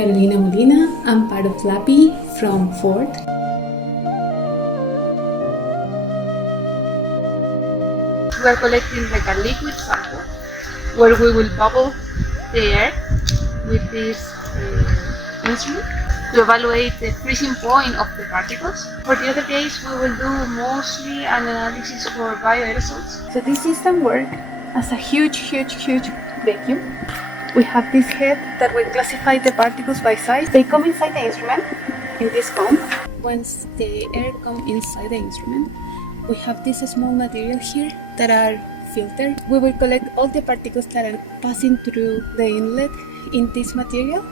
Carolina Molina. I'm part of LAPI from Ford. We are collecting like a liquid sample where we will bubble the air with this instrument to evaluate the freezing point of the particles. For the other days, we will do mostly an analysis for bioaerosols. So this system works as a huge vacuum. We have this head that will classify the particles by size. They come inside the instrument in this cone. Once the air comes inside the instrument, we have this small material here that are filtered. We will collect all the particles that are passing through the inlet in this material.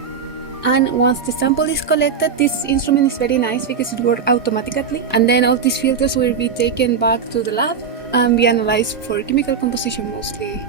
And once the sample is collected, this instrument is very nice because it works automatically. And then all these filters will be taken back to the lab and be analyzed for chemical composition mostly.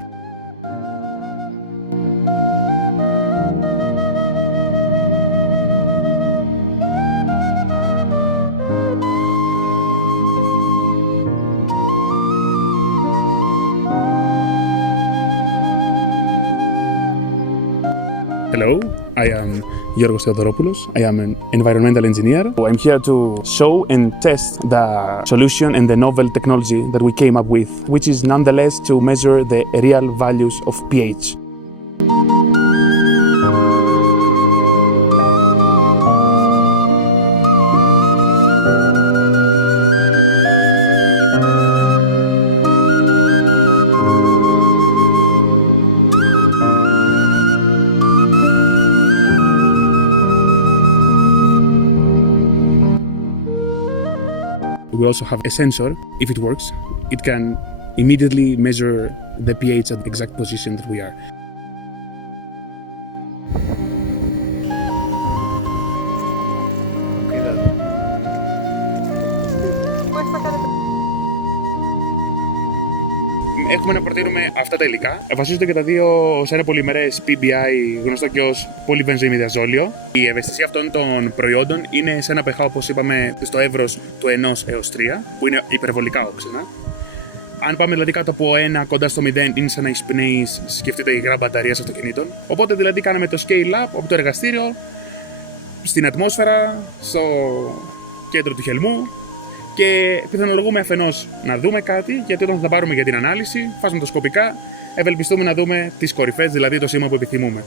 Hello, I am Theodoropoulos. I am an environmental engineer. I'm here to show and test the solution and the novel technology that we came up with, which is nonetheless to measure the real values of pH. We also have a sensor. If it works, it can immediately measure the pH at the exact position that we are. Έχουμε να προτείνουμε αυτά τα υλικά. Βασίζονται και τα δύο σε ένα πολυμερές PBI, γνωστό και ως πολυβενζοϊμιδιαζόλιο. Η ευαισθησία αυτών των προϊόντων είναι σε ένα pH, όπως είπαμε, στο εύρος του 1 έως 3, που είναι υπερβολικά όξινα. Αν πάμε δηλαδή κάτω από 1 κοντά στο 0, είναι σαν να εισπνέεις, σκεφτείτε, υγρά μπαταρίας αυτοκινήτων. Οπότε δηλαδή κάναμε το scale-up από το εργαστήριο στην ατμόσφαιρα, στο κέντρο του Χελμού. Και πιθανολογούμε αφενός να δούμε κάτι, γιατί όταν θα τα πάρουμε για την ανάλυση, φασματοσκοπικά, ευελπιστούμε να δούμε τις κορυφές, δηλαδή το σήμα που επιθυμούμε.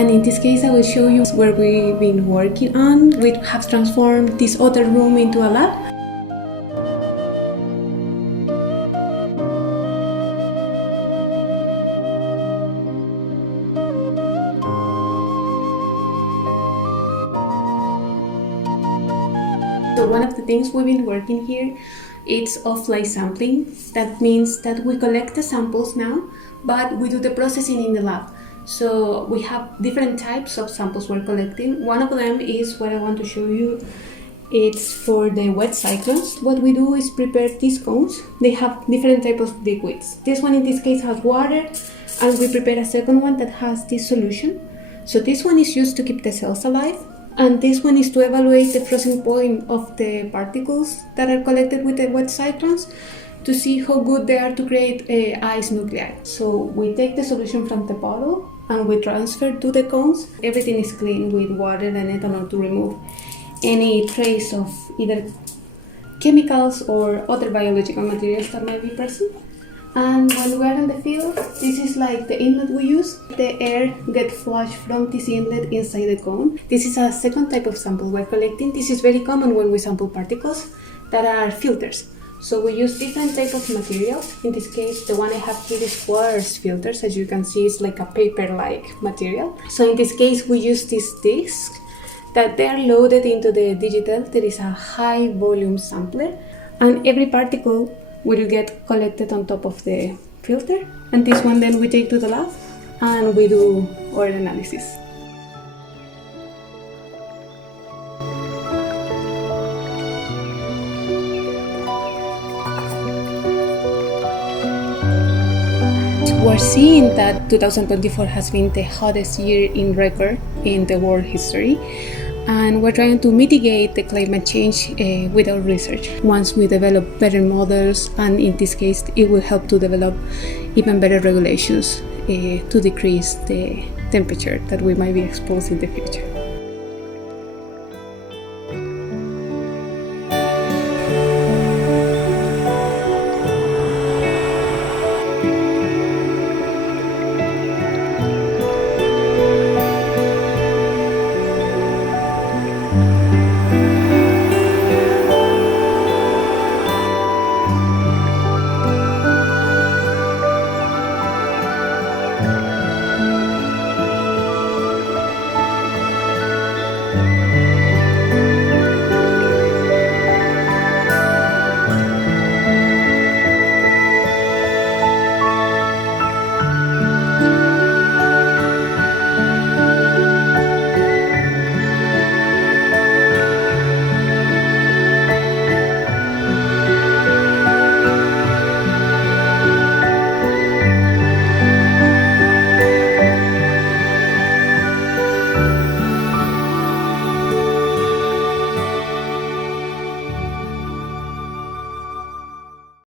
And in this case, I will show you where we've been working on. We have transformed this other room into a lab. So one of the things we've been working here is offline sampling. That means that we collect the samples now, but we do the processing in the lab. So we have different types of samples we're collecting. One of them is what I want to show you. It's for the wet cyclones. What we do is prepare these cones. They have different types of liquids. This one in this case has water, and we prepare a second one that has this solution. So this one is used to keep the cells alive, and this one is to evaluate the freezing point of the particles that are collected with the wet cyclones to see how good they are to create ice nuclei. So we take the solution from the bottle and we transfer to the cones. Everything is cleaned with water and ethanol to remove any trace of either chemicals or other biological materials that might be present. And when we are in the field, this is like the inlet we use. The air gets flushed from this inlet inside the cone. This is a second type of sample we're collecting. This is very common when we sample particles that are filters. So we use different types of materials. In this case, the one I have here is quartz filters. As you can see, it's like a paper-like material. So in this case, we use this disc that they are loaded into the digital. There is a high volume sampler, and every particle will get collected on top of the filter. And this one then we take to the lab and we do our analysis. are seeing that 2024 has been the hottest year in record in the world history. And we're trying to mitigate the climate change with our research. Once we develop better models, and in this case, it will help to develop even better regulations to decrease the temperature that we might be exposed in the future.